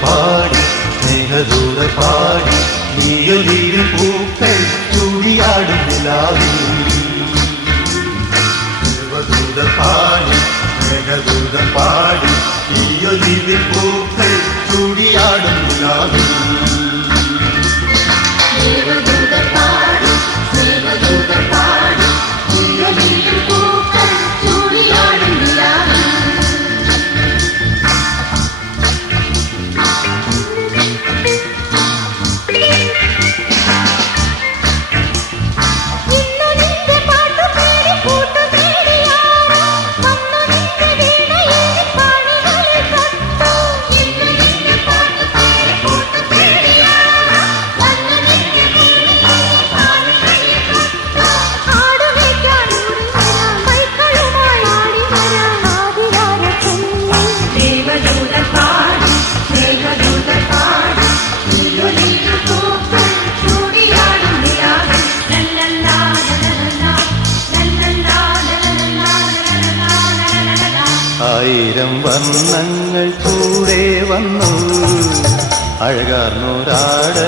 പാടി സ്നേഹദൂത പാടി നീയൊലിയിൽ പൂക്കൾ ചൂടിയാടും നിലാവിൽ ദേവദൂത പാടി സ്നേഹദൂത പാടി നീയൊലിയിൽ പൂക്കൾ ചൂടിയാടും നിലാവിൽ ദേവദൂത പാടി സ്നേഹദൂത പാടി നീയൊലിയിൽ പൂക്കൾ ചൂടിയാടും നിലാവിൽ ആയിരം വർണ്ണങ്ങൾ കൂടെ വന്നു അഴകാർന്നൊരാടകൾ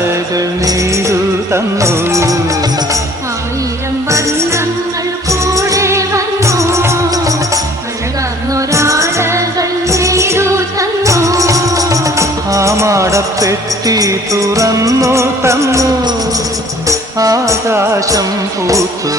നീരു തന്നു ആയിരം വർണ്ണങ്ങൾ കൂടെ വന്നു അഴകാർന്നൊരാടകൾ നീരു തന്നു ആ മാടപ്പെട്ടി തുറന്നു തന്നു ആകാശം പൂത്തു